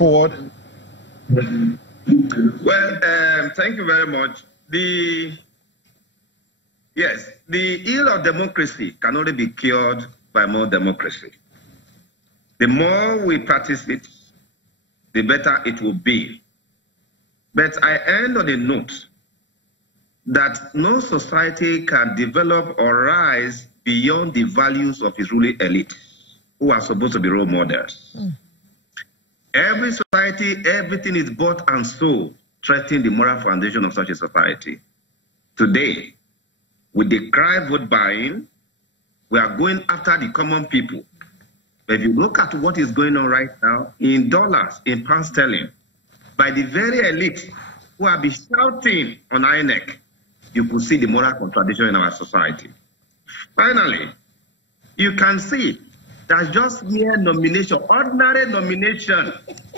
forward? Well, thank you very much. The ill of democracy can only be cured by more democracy. The more we practice it, the better it will be. But I end on a note that no society can develop or rise beyond the values of its ruling elite, who are supposed to be role models. Every society, everything is bought and sold, threatening the moral foundation of such a society. Today, we decry vote buying. We are going after the common people. But if you look at what is going on right now, in dollars, in pound sterling, by the very elite who have been shouting on INEC, you could see the moral contradiction in our society. Finally, you can see that just mere nomination, ordinary nomination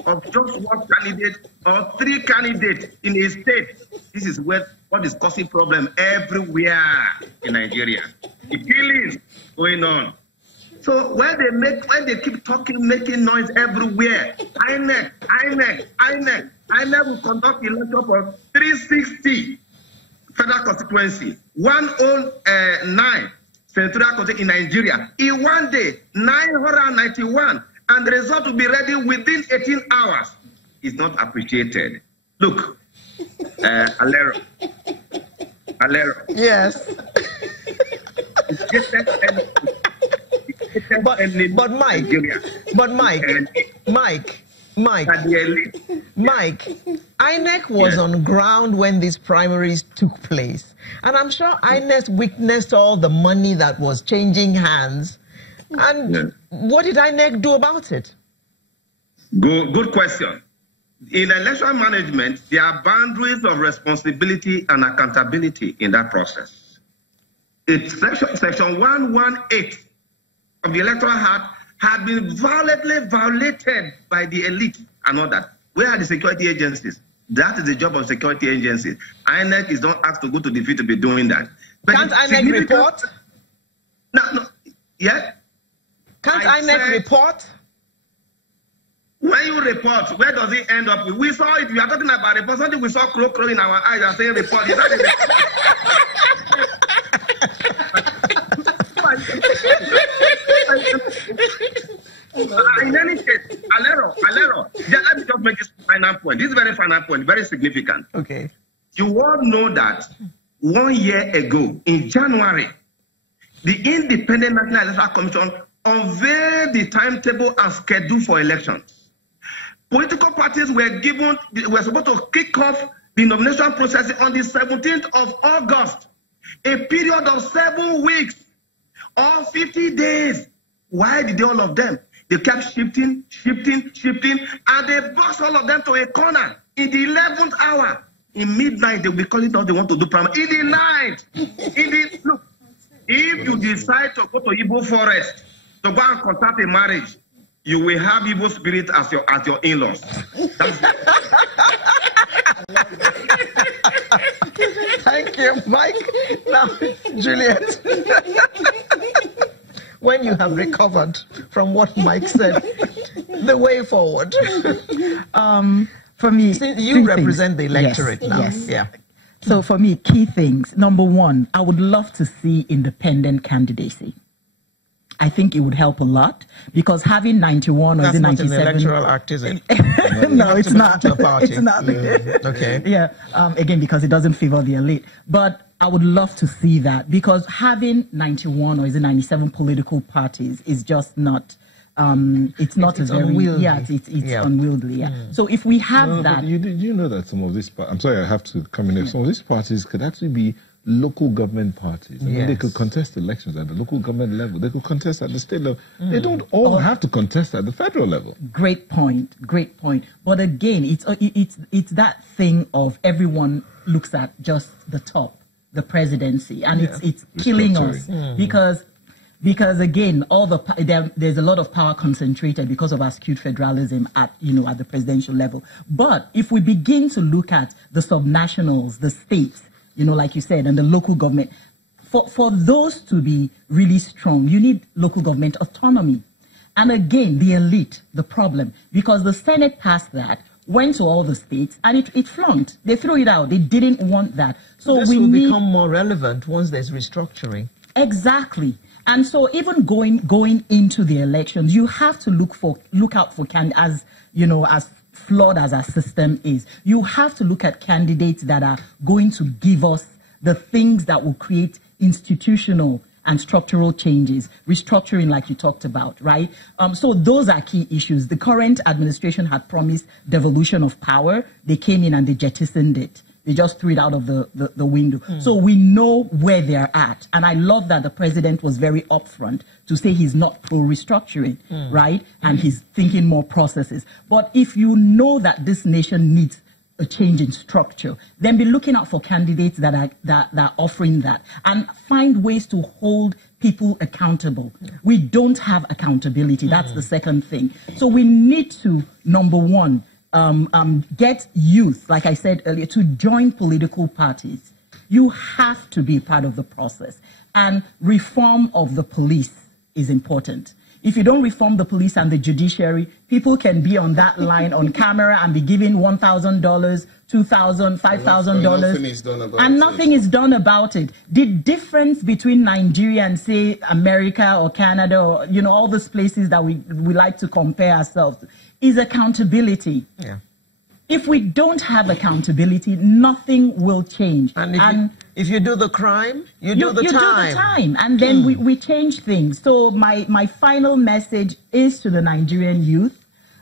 of just one candidate or three candidates in a state, this is what is causing problem everywhere in Nigeria. The killings going on. So when they keep talking, making noise everywhere, INEC will conduct election for 360 federal constituency, 109 senatorial constituency in Nigeria. In one day, 991, and the result will be ready within 18 hours. It's not appreciated. Look, Alero. Yes. But Mike, INEC was on ground when these primaries took place. And I'm sure INEC witnessed all the money that was changing hands. And what did INEC do about it? Good question. In election management, there are boundaries of responsibility and accountability in that process. It's section 118 of the Electoral Act had been violated by the elite and all that. Where are the security agencies? That is the job of security agencies. INEC is not asked to go to the field to be doing that. But can't INEC report? No. Yeah? Can't INEC report? When you report, where does it end up? We saw it. We are talking about report. Something we saw crow in our eyes and saying report. Is that in any case, Alero, let me just make this final point. This is very final point, very significant. Okay. You all know that 1 year ago, in January, the Independent National Electoral Commission unveiled the timetable and schedule for elections. Political parties were supposed to kick off the nomination process on the 17th of August, a period of 7 weeks or 50 days. Why did all of them? They kept shifting, and they boxed all of them to a corner in the 11th hour. In midnight, they will be calling out they want to do primary. In the night, look, if you decide to go to Igbo forest to go and contact a marriage, you will have Igbo spirit as your in-laws. Thank you, Mike. Now, Juliet, when you have recovered from what Mike said, the way forward. For me, you represent the electorate now. Yes. Yeah. So for me, key things. Number one, I would love to see independent candidacy. I think it would help a lot because having 91 or 97. That's not an electoral act, is it? No, it's not. It's not. Okay. Yeah. Again, because it doesn't favor the elite. But I would love to see that because having 91 or 97 political parties is just not. It's not it's a very unwieldy. It's unwieldy. Yeah. So if we have that, you know that some of these. I'm sorry, I have to come in here. Some of these parties could actually be local government parties. I mean, they could contest elections at the local government level. They could contest at the state level. They don't all have to contest at the federal level. Great point. But again, it's that thing of everyone looks at just the top, the presidency, and it's killing us because again, there's a lot of power concentrated because of our skewed federalism at the presidential level. But if we begin to look at the subnationals, the states, like you said, and the local government, for those to be really strong, you need local government autonomy. And again, the elite, the problem, because the Senate passed that, went to all the states, and it flunked. They threw it out. They didn't want that. So this will become more relevant once there's restructuring. Exactly. And so even going into the elections, you have to look out for as flawed as our system is. You have to look at candidates that are going to give us the things that will create institutional and structural changes, restructuring like you talked about, right? So those are key issues. The current administration had promised devolution of power. They came in and they jettisoned it. They just threw it out of the window. So we know where they're at. And I love that the president was very upfront to say he's not pro-restructuring, right? And he's thinking more processes. But if you know that this nation needs a change in structure, then be looking out for candidates that are offering that, and find ways to hold people accountable. We don't have accountability. That's the second thing. So we need to, number one, get youth, like I said earlier, to join political parties. You have to be part of the process. And reform of the police is important. If you don't reform the police and the judiciary, people can be on that line on camera and be given $1,000, $2,000, $5,000, and nothing is done about it. The difference between Nigeria and, say, America or Canada or, all those places that we like to compare ourselves to is accountability. Yeah. If we don't have accountability, nothing will change. And if you do the crime, you do the time. And then we change things. So my final message is to the Nigerian youth,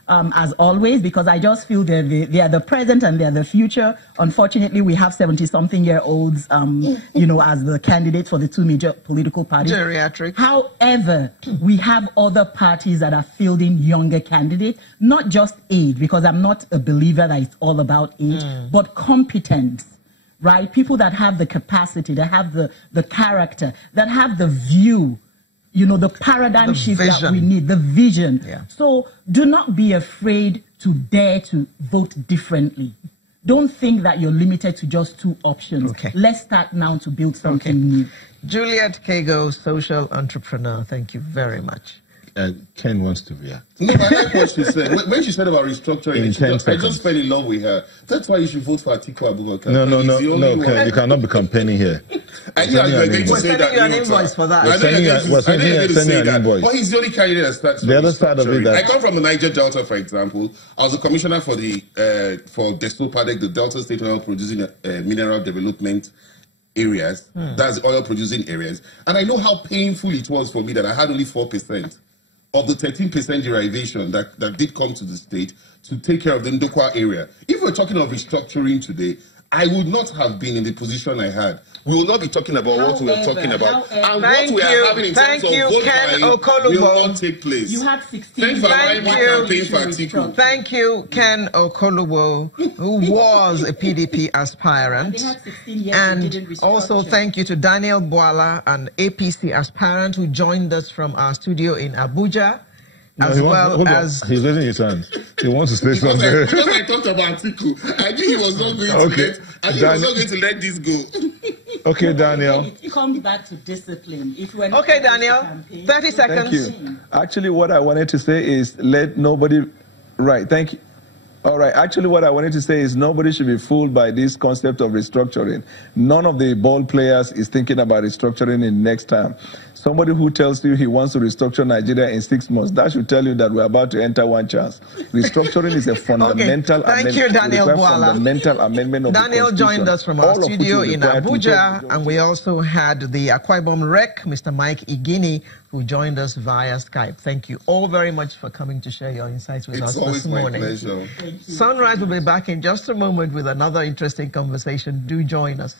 as always, because I just feel they are the present and they're the future. Unfortunately, we have 70-something-year-olds, as the candidates for the two major political parties. Geriatric. However, we have other parties that are fielding younger candidates, not just age, because I'm not a believer that it's all about age, but competence. Right? People that have the capacity, that have the character, that have the view, the paradigm shift that we need, the vision. Yeah. So do not be afraid to dare to vote differently. Don't think that you're limited to just two options. Okay. Let's start now to build something new. Juliet Kego, social entrepreneur, thank you very much. Ken wants to react. No, but I like what she said. When she said about restructuring, I just fell in love with her. That's why you should vote for Atiku Abubakar. No, Ken, you cannot be campaigning here. I knew you were going to say that. We're sending you an invoice for that. I know you're going to say that. But he's the only candidate that starts the other side of it. I come from the Niger Delta, for example. I was a commissioner for Desto Padec, the Delta State Oil Producing Mineral Development areas. That's oil producing areas. And I know how painful it was for me that I had only 4% of the 13% derivation that did come to the state to take care of the Ndokwa area. If we're talking of restructuring today, I would not have been in the position I had. We will not be talking about what we are talking about. And what we are having in terms of vote buying will not take place. You had 16. Thank you, Ken Okolugbo, who was a PDP aspirant. They had 16 years and also thank you to Daniel Bwala, an APC aspirant who joined us from our studio in Abuja. He's raising his hand. He wants to say something. Because I talked about Atiku, I knew he was not going to let this go. Okay, Daniel. It comes back to discipline. Okay, Daniel. 30 seconds. Thank you. Actually, what I wanted to say is thank you. All right. Actually, what I wanted to say is nobody should be fooled by this concept of restructuring. None of the ball players is thinking about restructuring in next time. Somebody who tells you he wants to restructure Nigeria in 6 months, that should tell you that we're about to enter one chance. Restructuring is a fundamental Thank you, Daniel Bwala. Fundamental amendment of Daniel the joined us from our studio in Abuja, and we also had the Akwa Ibom Rec, Mr. Mike Igini, who joined us via Skype. Thank you all very much for coming to share your insights with us this morning. It's always my pleasure. Sunrise will be back in just a moment with another interesting conversation. Do join us.